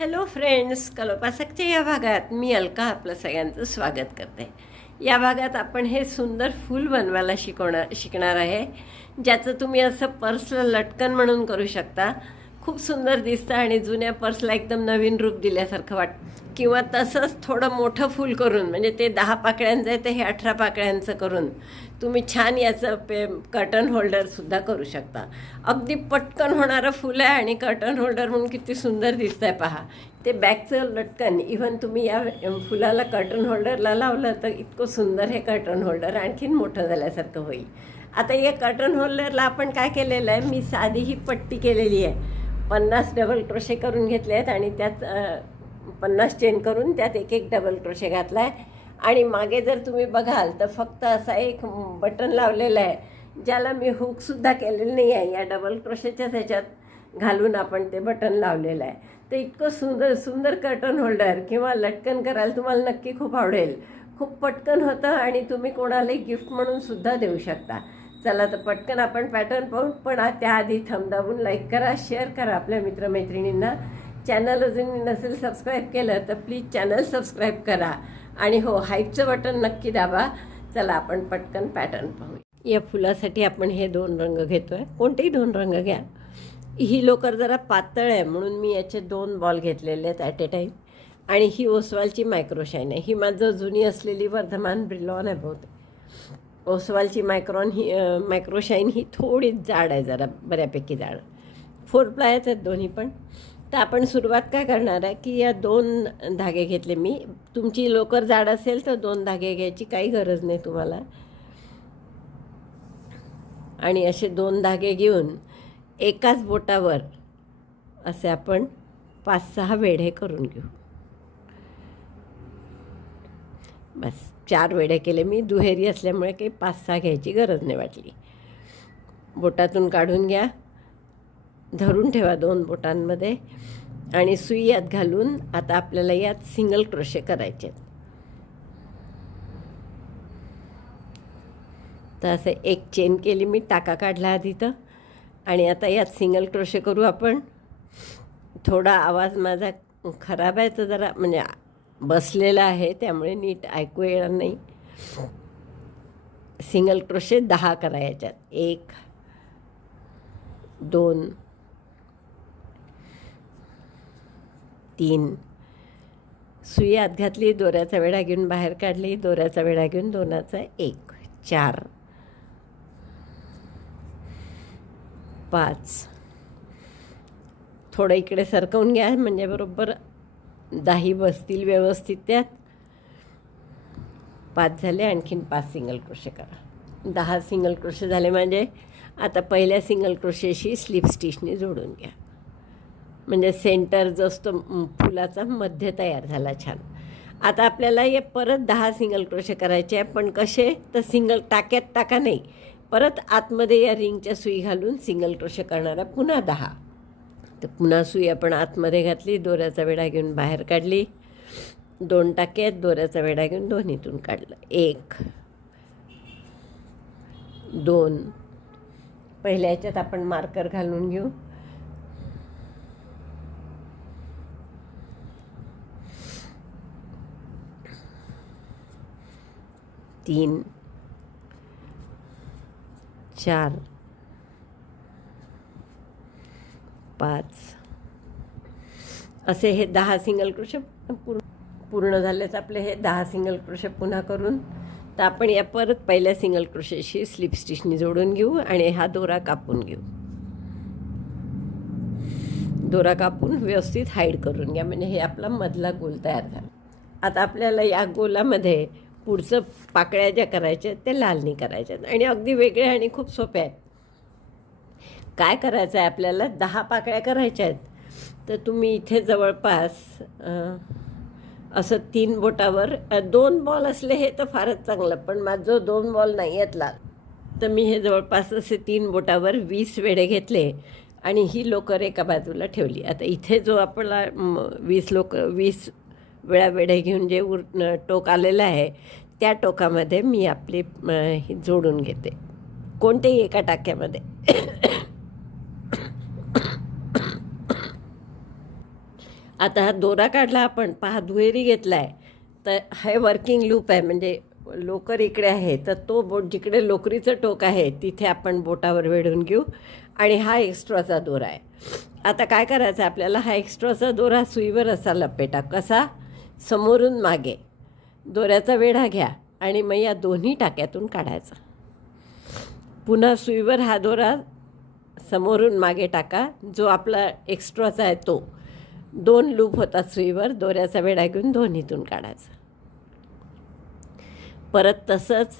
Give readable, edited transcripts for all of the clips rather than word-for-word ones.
Hello friends, कलोपासकच्या या भागात मी अलका आपलं सगळ्यांचं स्वागत करते. या भागात आपण हे सुंदर फूल बनवायला शिकणार आहे, ज्याचं तुम्ही असं पर्सला लटकन म्हणून करू शकता. खूप सुंदर दिसतं आणि जुन्या पर्सला एकदम नवीन रूप दिल्यासारखं वाटतं. किंवा तसंच थोडं मोठं फूल करून, म्हणजे ते 10 पाकळ्यांचं आहे ते हे 18 पाकळ्यांचं करून तुम्ही छान याचं कर्टन होल्डरसुद्धा करू शकता. अगदी पटकन होणारं फुलं आहे आणि कर्टन होल्डर म्हणून किती सुंदर दिसतं आहे पहा. ते बॅकचं लटकन इव्हन तुम्ही या फुलाला कर्टन होल्डरला लावलं तर इतकं सुंदर हे कर्टन होल्डर आणखीन मोठं झाल्यासारखं होईल. आता या कर्टन होल्डरला आपण काय केलेलं आहे, मी साधी ही पट्टी केलेली आहे. 50 डबल क्रोशे करून घेतले आहेत आणि त्यात 50 चेन करून त्यात एक एक डबल क्रोशे घातला आहे. आणि मागे जर तुम्ही बघाल तर फक्त असा एक बटन लावलेलं आहे, ज्याला मी हुकसुद्धा केलेलं नाही आहे. या डबल क्रोशेच्याच ह्याच्यात घालून आपण ते बटन लावलेलं आहे. तर इतकं सुंदर सुंदर कर्टन होल्डर किंवा लटकन करायला तुम्हाला नक्की खूप आवडेल. खूप पटकन होतं आणि तुम्ही कोणालाही गिफ्ट म्हणून सुद्धा देऊ शकता. चला तर पटकन आपण पॅटर्न पाहू, पण त्याआधी थंब दाबून लाईक करा, शेअर करा आपल्या मित्रमैत्रिणींना. चॅनल अजून नसेल सबस्क्राईब केलं तर प्लीज चॅनल सबस्क्राईब करा आणि हो, हाईपचं बटन नक्की दाबा. चला आपण पटकन पॅटर्न पाहू. या फुलासाठी आपण हे 2 रंग घेतो आहे, कोणतेही 2 रंग घ्या. ही लोकर जरा पातळ आहे म्हणून मी याचे 2 बॉल घेतलेले आहेत ॲट ए टाईम. आणि ही ओसवालची मायक्रोशाईन आहे. ही माझं जुनी असलेली वर्धमान ब्रिलॉन आहे बहुत. ओसवालची मायक्रोशाईन ही थोडी जाड आहे, जरा बऱ्यापैकी जाड. 4 प्लायच आहेत दोन्ही पण. तर आपण सुरुवात काय करणार आहे की या 2 धागे घेतले मी. तुमची लोकर जाड असेल तर 2 धागे घ्यायची काही गरज नाही तुम्हाला. आणि असे 2 धागे घेऊन एकाच बोटावर असे आपण 5-6 वेढे करून घेऊ. बस 4 वेढे केले मी. दुहेरी असल्यामुळे काही 5-6 घ्यायची गरज नाही वाटली. बोटातून काढून घ्या, धरून ठेवा 2 बोटांमध्ये आणि सुई यात घालून आता आपल्याला यात सिंगल क्रोशे करायचे आहेत. तर असं एक चेन केली मी, टाका काढला आधी तर. आणि आता यात सिंगल क्रोशे करू आपण. थोडा आवाज माझा खराब आहे तर जरा म्हणजे बसलेला आहे त्यामुळे नीट ऐकू येणार नाही. सिंगल क्रोशे 10 करा याच्यात. 1 2 3. सुई आत घातली, दोऱ्याचा वेढा घेऊन बाहेर काढली, दोऱ्याचा वेढा घेऊन 2चा 1 4 5. थोडं इकडे सरकवून घ्या म्हणजे बरोबर 10 बसतील व्यवस्थित त्यात. 5 झाले, आणखीन 5 सिंगल क्रोशे करा. 10 सिंगल क्रोशे झाले म्हणजे आता पहिल्या सिंगल क्रोशेशी स्लिप स्टिचने जोडून घ्या. म्हणजे सेंटर जो असतो फुलाचा मध्य तयार झाला छान. आता आपल्याला हे परत 10 सिंगल क्रोशे करायचे आहे, पण कसे तर सिंगल टाक्यात टाका नाही, परत आतमध्ये या रिंगच्या सुई घालून सिंगल क्रोशे करणार आहे पुन्हा 10. तर पुन्हा सुई आपण आतमध्ये घातली, दोऱ्याचा वेढा घेऊन बाहेर काढली, 2 टाके आहेत, दोऱ्याचा वेढा घेऊन दोन्हीतून काढलं. 1 2. पहिल्या ह्याच्यात आपण मार्कर घालून घेऊ. 3 4 5. असे हे 10 सिंगल क्रोशे पूर्ण झालेच आपले. हे 10 सिंगल क्रोशे पुन्हा करून तर आपण या परत पहिल्या सिंगल क्रोशेशी स्लिप स्टिचनी जोडून घेऊ आणि हा दोरा कापून घेऊ. दोरा कापून व्यवस्थित हाईड करून घ्या म्हणजे हे आपला मधला गोल तयार झाला. आता आपल्याला या गोलामध्ये पुढचं पाकळ्या ज्या करायच्या आहेत ते लालनी करायच्या आहेत आणि अगदी वेगळे आणि खूप सोपे आहेत. काय करायचं आहे आपल्याला, 10 पाकळ्या करायच्या आहेत. तर तुम्ही इथे जवळपास असं 3 बोटावर 2 बॉल असले हे तर फारच चांगलं, पण माझं 2 बॉल नाही आहेत लाल. तर मी हे जवळपास असे 3 बोटावर 20 वेढे घेतले आणि ही लोकर एका बाजूला ठेवली. आता इथे जो आपला 20 वेळा वेढे घेऊन जे टोक आलेलं आहे त्या टोकामध्ये मी आपली जोडून घेते, कोणतेही एका टाक्यामध्ये. आता हा दोरा काढला आपण, पहा दुहेरी घेतला आहे, तर हे वर्किंग लूप आहे, म्हणजे लोकर इकडे आहे, तर तो बोट जिकडे लोकरीचं टोक आहे तिथे आपण बोटावर वेढून घेऊ आणि हा एक्स्ट्राचा दोरा आहे. आता काय करायचं आपल्याला, हा एक्स्ट्राचा दोरा सुईवर असा लपेटा, कसा, समोरून मागे दोऱ्याचा वेढा घ्या आणि मग या दोन्ही टाक्यातून काढायचा. पुन्हा सुईवर हा दोरा समोरून मागे टाका, जो आपला एक्स्ट्राचा आहे तो. 2 लूप होतात सुईवर, दोऱ्याचा वेढा घेऊन दोन्हीतून काढायचा. परत तसंच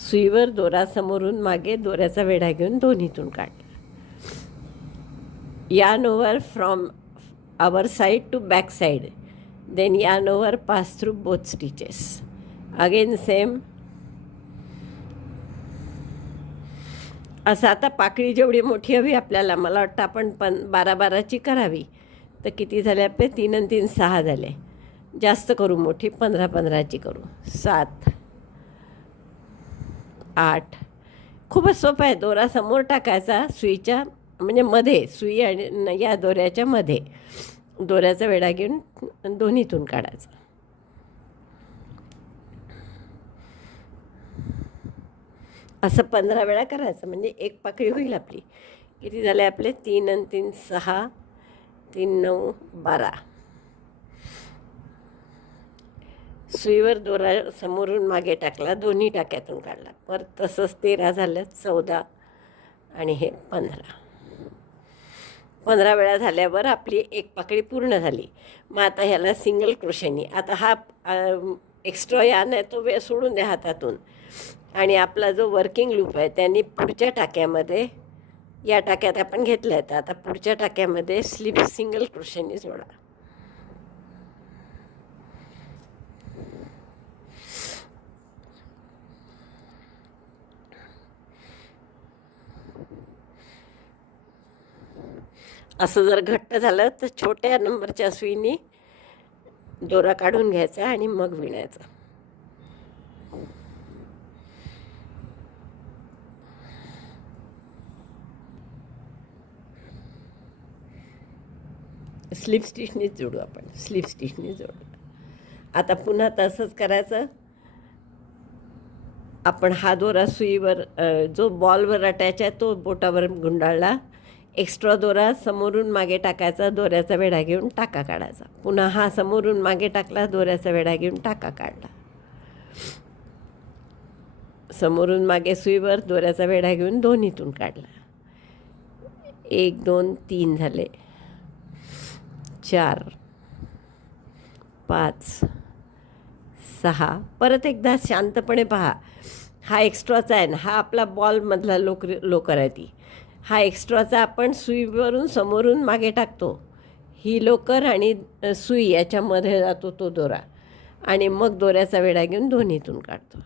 सुईवर दोरा समोरून मागे दोऱ्याचा वेढा घेऊन दोन्हीतून काढला. yarn over from our side to back side, then yarn over pass through both stitches. Again same. असं आता पाकळी जेवढी मोठी हवी आपल्याला, मला वाटतं आपण 12-12ची करावी, तर किती झाले आपले, 3 आणि 3 6 झाले. जास्त करू मोठी, 15-15ची करू, 7 8. खूपच सोपं आहे. दोरा समोर टाकायचा सुईच्या, म्हणजे मध्ये, सुई आणि या दोऱ्याच्या मध्ये दोऱ्याचा वेढा घेऊन दोन्हीतून काढायचा. असं 15 वेळा करायचं, म्हणजे एक पाकळी होईल आपली. किती झाले आपले, 3 आणि 3 6, 3 9 12. सुईवर दोरा समोरून मागे टाकला, दोन्ही टाक्यातून काढला. परत तसंच 13 झालं, 14 आणि हे 15. 15 वेळा झाल्यावर आपली एक पाकळी पूर्ण झाली. मग आता ह्याला सिंगल क्रोशेनी, आता हा एक्स्ट्रा यार्न आहे तो सोडून द्या हातातून, आणि आपला जो वर्किंग लूप आहे त्यांनी पुढच्या टाक्यामध्ये, या टाक्यात आपण घेतल्या आहेत, आता पुढच्या टाक्यामध्ये स्लिप सिंगल क्रोशेनी जोडा. असं जर घट्ट झालं तर छोट्या नंबरच्या सुईनी दोरा काढून घ्यायचा आणि मग विणायचा. स्लिप स्टिचनीच जोडू आपण, स्लिप स्टिचनी जोडू. आता पुन्हा तसंच करायचं. आपण हा दोरा सुईवर, जो बॉलवर अटॅच आहे तो बोटावर गुंडाळला. एक्स्ट्रा दोरा समोरून मागे टाकायचा, दोऱ्याचा वेढा घेऊन टाका काढायचा. पुन्हा हा समोरून मागे टाकला, दोऱ्याचा वेढा घेऊन टाका काढला. समोरून मागे सुईवर दोऱ्याचा वेढा घेऊन दोन्हीतून काढला. 1 2 3 झाले, 4 5 6. परत एकदा शांतपणे पहा, हा एक्स्ट्राचा आहे ना, हा आपला बॉलमधला लोकर आहे ती. हा एक्स्ट्राचा आपण सुईवरून समोरून मागे टाकतो, ही लोकर आणि सुई याच्यामध्ये जातो तो दोरा, आणि मग दोऱ्याचा वेढा घेऊन दोन्हीतून काढतो.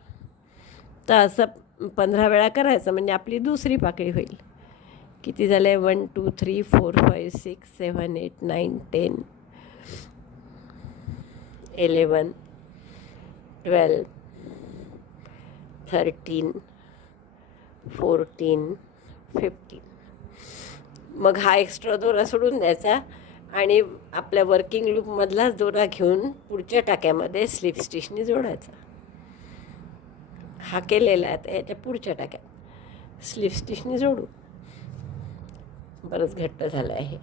तर असं 15 वेळा करायचं, म्हणजे आपली दुसरी पाकळी होईल. किती झाले, 1 2 3 4 5 6 7 8 9 10 11 12 13 14 15. मग हा एक्स्ट्रा दोरा सोडून द्यायचा आणि आपल्या वर्किंग लूपमधलाच दोरा घेऊन पुढच्या टाक्यामध्ये स्लिप स्टिचनी जोडायचा. हा केलेला आहे, तर ह्याच्या पुढच्या टाक्यात स्लिप स्टिचनी जोडू. बरंच घट्ट झालं आहे.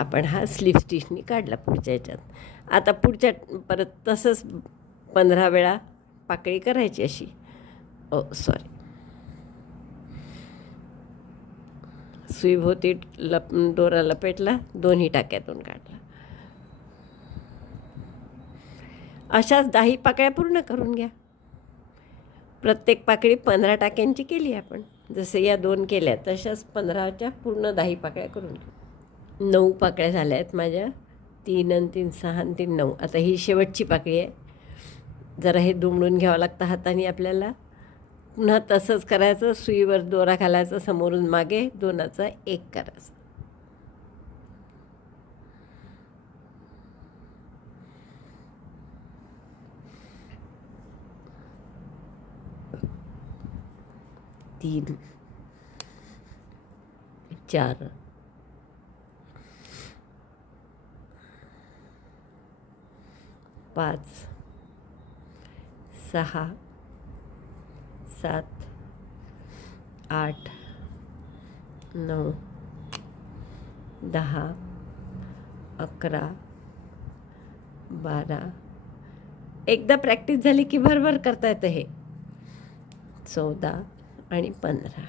आपण हा स्लिप स्टिचनी काढला पुढच्या ह्याच्यात. आता पुढच्या परत तसंच 15 वेळा पाकळी करायची अशी. सुईभोवती दोरा लपेटला, दोन्ही टाक्यातून काढला. अशाच 10 पाकळ्या पूर्ण करून घ्या. प्रत्येक पाकळी 15 टाक्यांची केली आपण, जसं या 2 केल्या तशाच 15च्या पूर्ण 10 पाकळ्या करून घ्या. 9 पाकळ्या झाल्या आहेत माझ्या, 3 आणि 3 6 आणि 3 9. आता ही शेवटची पाकळी आहे. जरा हे दुमडून घ्यावं लागतं हाताने आपल्याला. पुन्हा तसंच करायचं, सुईवर दोरा घालायचा, समोरून मागे दोनाचा 1 करायचा. तीन 4 5 6 7 8 9 10 11 12. एकदा प्रॅक्टिस झाली की भरभर करता येतं हे. 14 आणि 15.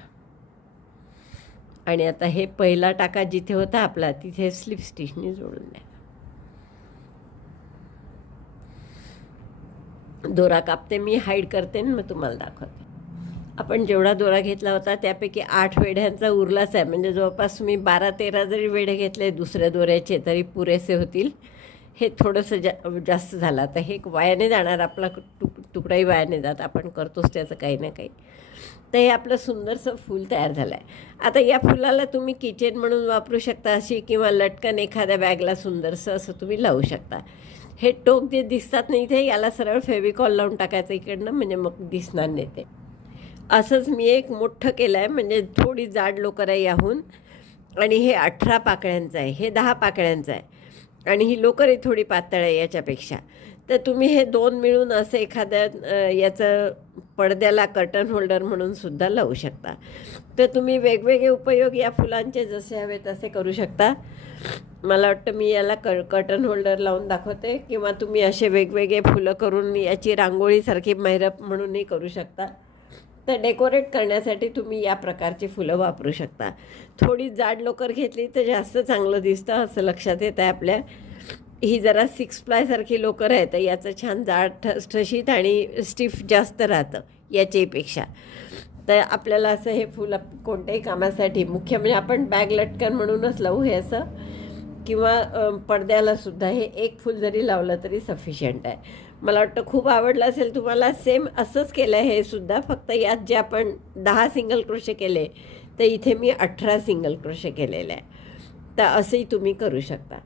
आणि आता हे पहिला टाका जिथे होता आपला तिथे स्लिप स्टिचने जोडून द्या. दोरा कापते मी, हाईड करते आणि मग तुम्हाला दाखवते. आपण जेवढा दोरा घेतला होता त्यापैकी 8 वेढ्यांचा उरलाच आहे. म्हणजे जवळपास तुम्ही 12-13 जरी वेढे घेतले दुसऱ्या दोऱ्याचे तरी पुरेसे होतील. हे थोडंसं जास्त झालं. आता हे वायाने जाणार, आपला तुकडाही वायाने जात, आपण करतोच त्याचं काही ना काही. तर हे आपलं सुंदरसं फूल तयार झालं आहे. आता या फुलाला तुम्ही किचन म्हणून वापरू शकता अशी, किंवा लटकन एखाद्या बॅगला सुंदरसं असं तुम्ही लावू शकता. हे टोक जे दिसतात नाही इथे, याला सरळ फेविकॉल लावून टाकायचं इकडनं, म्हणजे मग दिसणार नाही ते. असंच मी एक मोठं केलं आहे, म्हणजे थोडी जाड लोकर आहे याहून. आणि हे 18 पाकळ्यांचं आहे, हे 10 पाकळ्यांचं आहे. आणि ही लोकरही थोडी पातळ आहे याच्यापेक्षा. तर तुम्ही हे 2 मिळून असं एखाद्या याचं पडद्याला कर्टन होल्डर म्हणून सुद्धा लावू शकता. तर तुम्ही वेगवेगळे उपयोग या फुलांचे जसे हवे तसे करू शकता. मला वाटतं मी याला कर्टन होल्डर लावून दाखवते, किंवा तुम्ही असे वेगवेगळे फुलं करून याची रांगोळीसारखी मैरप म्हणूनही करू शकता. तर डेकोरेट करण्यासाठी तुम्ही या प्रकारची फुलं वापरू शकता. थोडी जाड लोकर घेतली तर जास्त चांगलं दिसतं असं लक्षात येतं आहे आपल्या. ही जरा 6 प्लायसारखी लोकर आहे, तर याचं छान जाड ठसठशीत आणि स्टिफ जास्त राहतं याच्यापेक्षा. तर आपल्याला असं हे फुलं कोणत्याही कामासाठी, मुख्य म्हणजे आपण बॅग लटकन म्हणूनच लावू हे असं, किंवा पडद्यालासुद्धा हे एक फूल जरी लावलं तरी सफिशियंट आहे. मला वाटतं खूप आवडलं असेल तुम्हाला. सेम असंच केलं आहे हे सुद्धा, फक्त यात जे आपण 10 सिंगल क्रोशे केले तर इथे मी 18 सिंगल क्रोशे केलेले आहे. तर असंही तुम्ही करू शकता.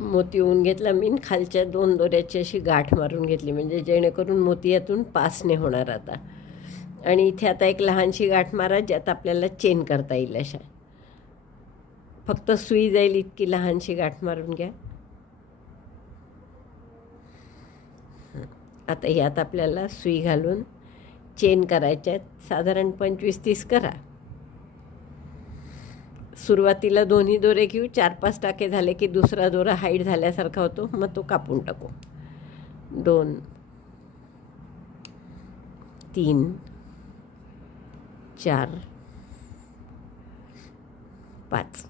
मोती ऊन घेतला मी, खालच्या 2 दोऱ्याची अशी गाठ मारून घेतली, म्हणजे जेणेकरून मोती यातून पास नाही होणार आता. आणि इथे आता एक लहानशी गाठ मारा ज्यात आपल्याला चेन करता येईल अशा. फक्त सुई जाईल इतकी लहानशी गाठ मारून घ्या. आता यात आपल्याला सुई घालून चेन करायच्या आहेत. साधारण 25-30 करा. सुरुवातीला दोन्ही दोरे घेऊ, 4-5 टाके झाले की दुसरा दोरा हाईड झाल्यासारखा होतो, मग तो कापून टाकू. 2 3 4 5.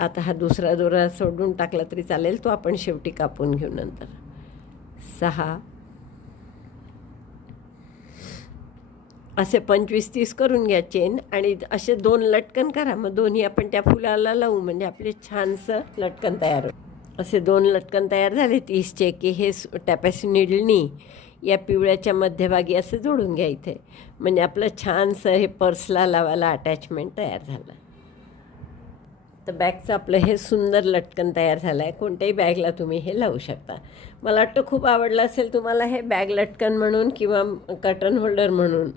आता हा दुसरा दोरा सोडून टाकला तरी चालेल, तो आपण शेवटी कापून घेऊ नंतर. 6. असे 25-30 करून घ्या चेन, आणि असे 2 लटकन करा. मग दोन्ही आपण त्या फुलाला लावू, म्हणजे आपले छानसं लटकन तयार होईल. असे 2 लटकन तयार झाले 30चे की हे टॅपॅसी निडलनी या पिवळ्याच्या मध्यभागी असं जोडून घ्या इथे, म्हणजे आपलं छानसं हे पर्सला लावायला अटॅचमेंट तयार झालं. तर बॅगचं आपलं हे सुंदर लटकन तयार झालं आहे. कोणत्याही बॅगला तुम्ही हे लावू शकता. मला वाटतं खूप आवडलं असेल तुम्हाला हे बॅग लटकन म्हणून किंवा कर्टन होल्डर म्हणून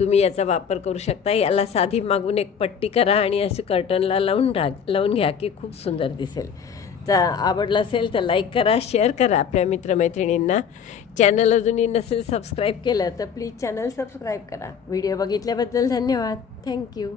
तुम्ही याचा वापर करू शकता. याला साधी मागून एक पट्टी करा आणि असं कर्टनला लावून घ्या की खूप सुंदर दिसेल. तर आवडलं असेल तर लाईक करा, शेअर करा आपल्या मित्रमैत्रिणींना. चॅनल अजूनही नसेल सबस्क्राईब केलं तर प्लीज चॅनल सबस्क्राईब करा. व्हिडिओ बघितल्याबद्दल धन्यवाद. थँक्यू.